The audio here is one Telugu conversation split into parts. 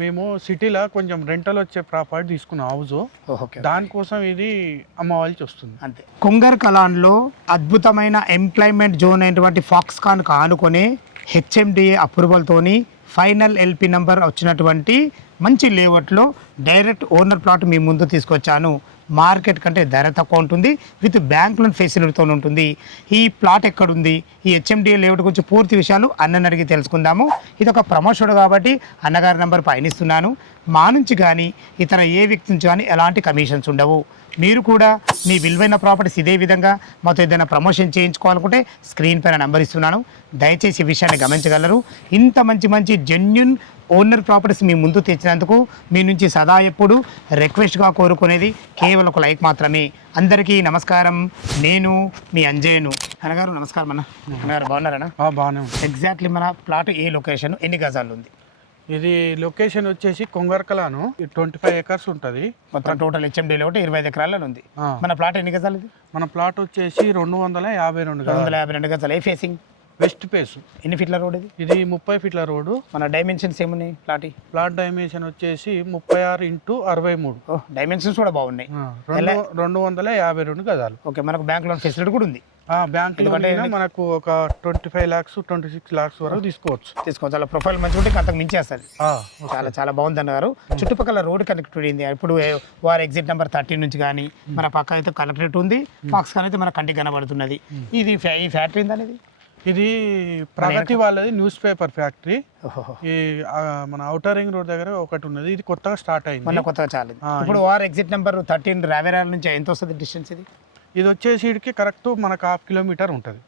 మేము సిటీలో కొంచెం రెంటల్ వచ్చే ప్రాపర్టీ తీసుకున్న హౌస్. ఓకే. దానికోసం ఇది అమ్మవాల్సి వస్తుంది అంతే. కుంగర్ కలాన్లో అద్భుతమైన ఎంప్లాయ్మెంట్ జోన్ అయినటువంటి ఫాక్స్కాన్కి ఆనుకొని హెచ్ఎండిఏ అప్రూవల్తోని ఫైనల్ ఎల్పి నంబర్ వచ్చినటువంటి మంచి లేఅవుట్లో డైరెక్ట్ ఓనర్ ప్లాట్ మీ ముందు తీసుకొచ్చాను. మార్కెట్ కంటే ధర తక్కువ ఉంటుంది, విత్ బ్యాంక్ లోన్ ఫెసిలిటీతో ఉంటుంది. ఈ ప్లాట్ ఎక్కడుంది, ఈ హెచ్ఎండిఏ లేఅవుట్ గురించి పూర్తి విషయాలు అన్నని అడిగి తెలుసుకుందాము. ఇది ఒక ప్రమోషన్ కాబట్టి అన్నగారి నెంబర్ పయనిస్తున్నాను. మా నుంచి కానీ ఇతర ఏ వ్యక్తి నుంచి కానీ ఎలాంటి కమిషన్స్ ఉండవు. మీరు కూడా మీ విలువైన ప్రాపర్టీస్ ఇదే విధంగా మాతో ఏదైనా ప్రమోషన్ చేయించుకోవాలనుకుంటే స్క్రీన్ పైన నెంబర్ ఇస్తున్నాను. దయచేసి ఈ విషయాన్ని గమనించగలరు. ఇంత మంచి మంచి జెన్యున్ ఓనర్ ప్రాపర్టీస్ మీ ముందు తెచ్చినందుకు మీ నుంచి సదా ఎప్పుడు రిక్వెస్ట్గా కోరుకునేది కేవలం ఒక లైక్ మాత్రమే. అందరికీ నమస్కారం. నేను మీ అంజయ్యను. అన్నగారు నమస్కారం. అన్నగారు బాగున్నారన్నా? బాగానే ఉంది. ఎగ్జాక్ట్లీ మన ప్లాట్ ఏ లొకేషన్, ఎన్ని గజాలు ఉంది? ఇది లొకేషన్ వచ్చేసి కొంగర్కలాను 25 acres ఉంటుంది. మొత్తం టోటల్ హెచ్ఎండి లేఅవుట్ 25 ఎకరాలలో ఉంది. మన ప్లాట్ ఎన్ని గజాలు ఇది? మన ప్లాట్ వచ్చేసి 252 గజాలు. 252 గజాలు. ఏ ఫేసింగ్? West face. ఎన్ని ఫీట్ల రోడ్ ఇది? ఇది 30 ఫీట్ల రోడ్డు. మన డైమెన్షన్స్ ఏమున్నాయి ప్లాట్ డైమెన్షన్ వచ్చేసి 36x63. డైమెన్షన్స్ కూడా బాగున్నాయి. 252 గజాలు. ఓకే. మనకు బ్యాంక్ లోన్ ఫెసిలిటీ కూడా ఉంది. బ్యాంక్ మనకు ఒక 25 lakhs 26 lakhs వరకు తీసుకోవచ్చు. అలా ప్రొఫైల్ మంచిగా ఉంటే అంతకు మించేస్తుంది. చాలా చాలా బాగుంది అన్నారు. చుట్టుపక్కల రోడ్ కనెక్టివిటీ ఉంది. ఇప్పుడు వారి ఎగ్జిట్ నెంబర్ 13 నుంచి కానీ మన పక్క అయితే కనెక్టివిటీ ఉంది. ఫాక్స్కాన్ అయితే మన కంటికి కనబడుతున్నది. ఇది ఈ ఫ్యాక్టరీ అనేది ఇది ప్రగతి వాళ్ళది న్యూస్ పేపర్ ఫ్యాక్టరీ. ఈ మన ఔటర్ రింగ్ రోడ్ దగ్గర ఒకటి ఉన్నది. ఇది కొత్తగా స్టార్ట్ అయింది. మన కొత్తగా చాలు. ఇప్పుడు వారి ఎగ్జిట్ నెంబర్ 13 రావేరాల నుంచి ఎంత వస్తుంది డిస్టెన్స్? ఇది వచ్చేసి ఇడికి కరెక్ట్ మనకు 1/2 కిలోమీటర్ ఉంటుంది.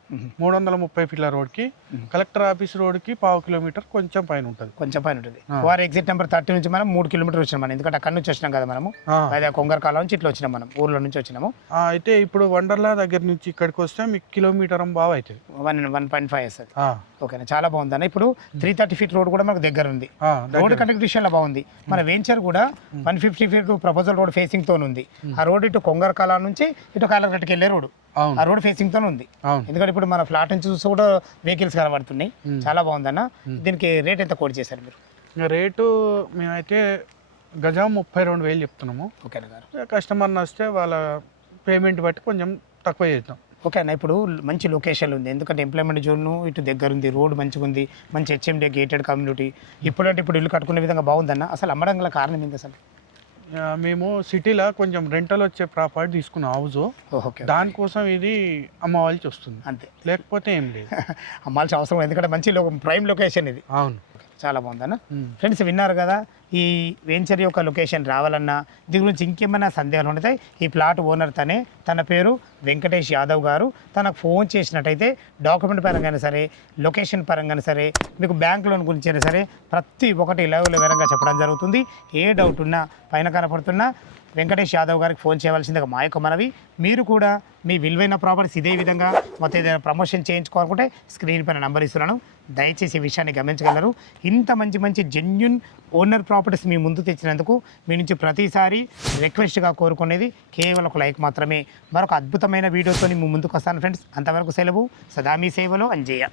330 ఫీట్ల రోడ్కి, కలెక్టర్ ఆఫీస్ రోడ్కి 1/2 కిలోమీటర్ కొంచెం పైన ఉంటుంది. వారి ఎగ్జిట్ నెంబర్ 30 నుంచి మనం 3 కిలోమీటర్ వచ్చినాం. మనం ఎందుకంటే అక్కడ నుంచి వచ్చినాం కదా మనము. అదే కొంగర్కాల నుంచి ఇట్లా వచ్చినాం, మనం ఊర్లో నుంచి వచ్చినాము. అయితే ఇప్పుడు వండర్లా దగ్గర నుంచి ఇక్కడికి వస్తే మీకు కిలోమీటర్ బాగా అవుతుంది. 1.5 వస్తుంది. ఓకేనా, చాలా బాగుంది. ఇప్పుడు 330 ఫీట్ రోడ్ కూడా మనకు దగ్గర ఉంది. రోడ్ కనెక్టివిషన్ బాగుంది. మన వెంచర్ కూడా 150 ఫీట్ ప్రపోజల్ రోడ్ ఫేసింగ్ తో ఉంది. ఆ రోడ్ ఇటు కొంగర్కాల నుంచి ఇటు కాలగట్టుకి వెళ్ళే రోడ్, ఆ రోడ్ ఫేసింగ్ తో ఉంది. ఎందుకంటే ఇప్పుడు మన ఫ్లాట్ నుంచి చూసి కూడా వెహికల్స్ కనబడుతున్నాయి. చాలా బాగుందన్న. దీనికి రేట్ ఎంత కోట్ చేశారు మీరు? రేటు మేమైతే గజం 32,000 చెప్తున్నాము. ఓకేనా గారు, కస్టమర్ వస్తే వాళ్ళ పేమెంట్ బట్టి కొంచెం తక్కువ చేద్దాం. ఓకే అన్న. ఇప్పుడు మంచి లొకేషన్ ఉంది, ఎందుకంటే ఎంప్లాయ్మెంట్ జోన్ ఇటు దగ్గర ఉంది, రోడ్ మంచిగా ఉంది, మంచి హెచ్ఎండి గేటెడ్ కమ్యూనిటీ. ఇప్పుడంటే ఇప్పుడు ఇల్లు కట్టుకునే విధంగా బాగుందన్న. అసలు అమ్మడం గల కారణం ఏంటి అసలు? మేము సిటీలో కొంచెం రెంటల్ వచ్చే ప్రాపర్టీ తీసుకున్న హౌస్. దానికోసం ఇది అమ్మవాల్సి వస్తుంది అంతే, లేకపోతే ఏం లేదు. అమ్మాల్సిన అవసరం, ఎందుకంటే మంచి ప్రైమ్ లొకేషన్ ఇది. అవును, చాలా బాగుందన్న. ఫ్రెండ్స్ విన్నారు కదా, ఈ వెంచర్ యొక్క లొకేషన్ రావాలన్నా దీని గురించి ఇంకేమైనా సందేహాలు ఉంటాయి, ఈ ప్లాట్ ఓనర్ తన పేరు వెంకటేష్ యాదవ్ గారు. తనకు ఫోన్ చేసినట్టయితే డాక్యుమెంట్ పరంగా సరే, లొకేషన్ పరంగా సరే, మీకు బ్యాంక్ లోన్ గురించి అయినా సరే ప్రతి ఒక్కటి లైవ్లో వివరంగా చెప్పడం జరుగుతుంది. ఏ డౌట్ ఉన్నా పైన కనపడుతున్నా వెంకటేష్ యాదవ్ గారికి ఫోన్ చేయవలసిందిగా మా యొక్క మనవి. మీరు కూడా మీ విలువైన ప్రాపర్టీస్ ఇదే విధంగా మొత్తం ఏదైనా ప్రమోషన్ చేయించుకోవాలనుకుంటే స్క్రీన్ పైన నంబర్ ఇస్తున్నాను. దయచేసి ఈ విషయాన్ని గమనించగలరు. ఇంత మంచి మంచి జెన్యున్ ఓనర్ ప్రాపర్టీస్ మీ ముందు తెచ్చినందుకు మీ నుంచి ప్రతిసారి రిక్వెస్ట్గా కోరుకునేది కేవలం ఒక లైక్ మాత్రమే. మరొక అద్భుతమైన వీడియోతో మీ ముందుకు వస్తాను ఫ్రెండ్స్. అంతవరకు సెలవు. సదా మీ సేవలో అంజయ్య.